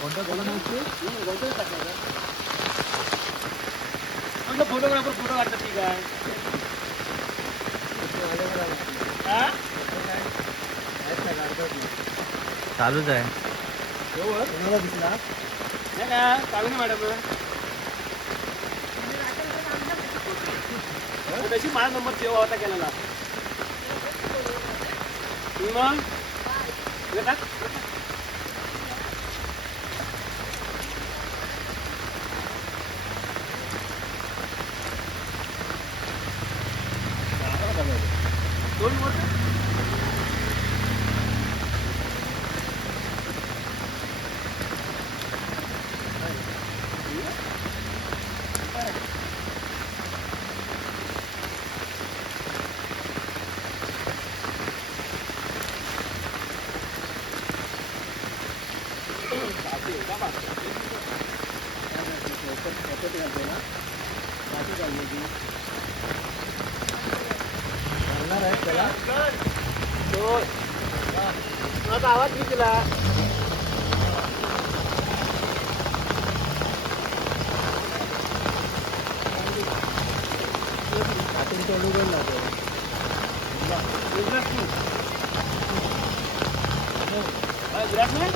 कोणता कोणता म्हटलं फोटोग्राफर फोटो काढतात ती काय चालूच आहे. कोणाला दिसला नाही ना चालू ना मॅडम तशी माझा नंबर सेव होता केलेला मग दोन वर्ष आता आवाज मी केला विराट में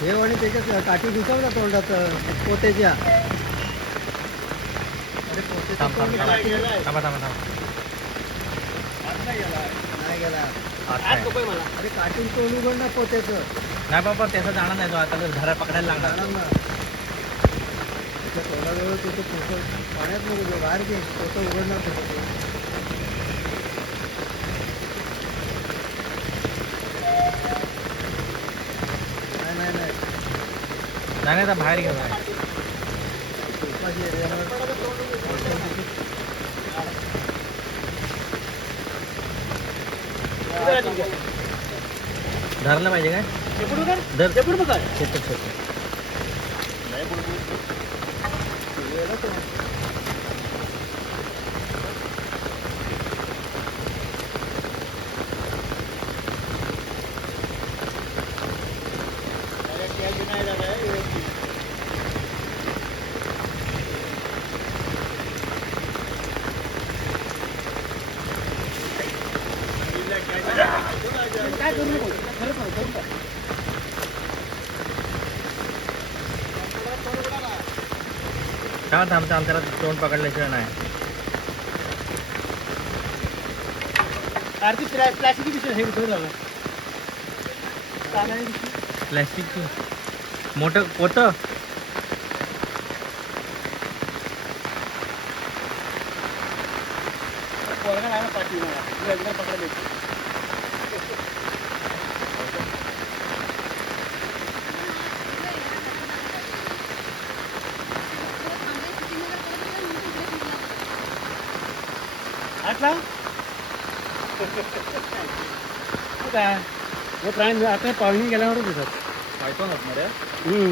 हे आणि त्याच्यात काठी घुसव ना तोंडात पोत्याच्या. अरे पोत्याच्या तोंडी काठी थांबा थांबा थांबा. नाही गेला. आज नको मला अरे काठी तोंड उघड ना पोत्याचं. नाही बाबा त्याचा जाणार नाही तो आता घरा पकडायला लागणार. जाणार ना. त्याच्या तोंडाजवळ तो पोतं पाण्यात नको जाऊ, बाहेर घे, पोतं उघडणार त्याचं. नाही नाही तर बाहेर घ्या बाहेर. धरलं पाहिजे काय धर शेतात शेतात. काय करू नको खरं करू काय थांबतं आमच्याला तोंड पकडल्याशिवाय नाही. आरती प्लास्टिक पिशवी हे उतरून झालं प्लॅस्टिकची मोठं पोतं. पोरगा नाही ना पाठी मला एकदा पकडायला आटला काय हे प्राणी आता पाहुणे गेल्यावरच येतात पायथॉन असणार आहे.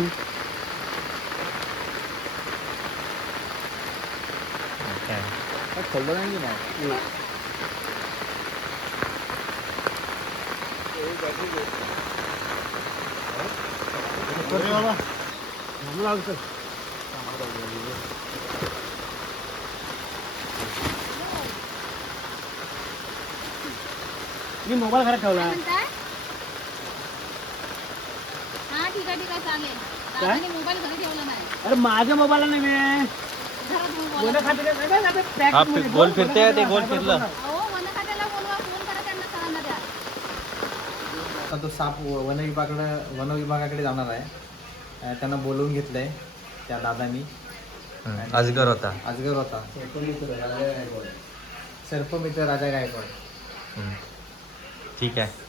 काय खोललं नाही की नाही. मी मोबाईल घरात ठेवला हा ठीक आहे चालेल. काय? दादाने मोबाईल घरी ठेवला नाही. अरे माझ्या मोबाईलला नाही मी घरात मोबाईल. गोल्या खाते काय काय आता pack हा, मध्ये गोल ठेव, फिरते गोल्या ते गोल खाते फिरलं. अहो वन खात्याला बोलवा, फोन करा त्यांना सरांना द्या. आता तो साप वन विभागाकडे जाणार आहे. त्यांना बोलवून घेतलंय त्या दादानी. अजगर होता. अजगर होता. सर्पमित्र राजा गायकवाड. ठीक आहे.